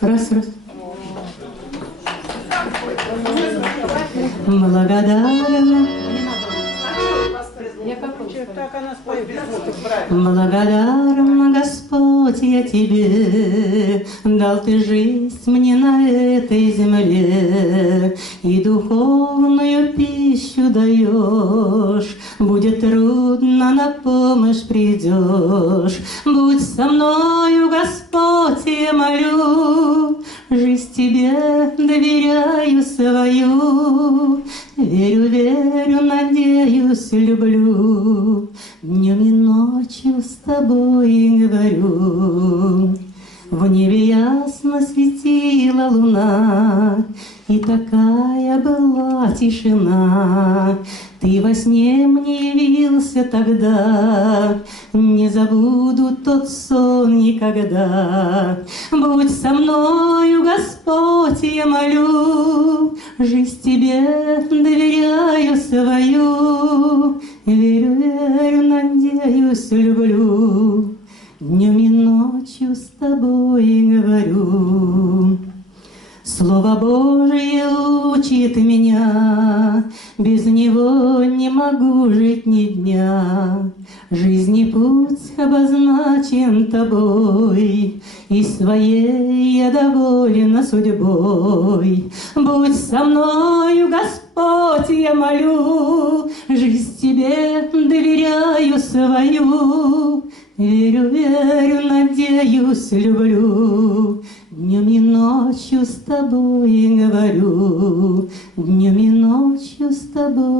Раз. Благодарна. Благодарна, Господь, я Тебе, дал Ты жизнь мне на этой земле, и духовную пищу даешь. Будет трудно, на помощь придешь. Будь со мною, Господь, я молю, жизнь Тебе доверяю свою. Верю, надеюсь, люблю, днем и ночью с Тобой говорю. В небе ясно светила луна, и такая была тишина. Ты во сне мне явился тогда, не забуду тот сон никогда. Будь со мною, Господь, я молю, жизнь Тебе доверяю свою. Верю, надеюсь, люблю, днем и ночью с Тобой говорю. Слово Божие учит меня, без него не могу жить ни дня. Жизни путь обозначен Тобой, и своей я довольна судьбой. Будь со мною, Господь, я молю, жизнь Тебе доверяю свою. Верю, надеюсь, люблю, днем и ночью с Тобой говорю, днем и ночью с Тобой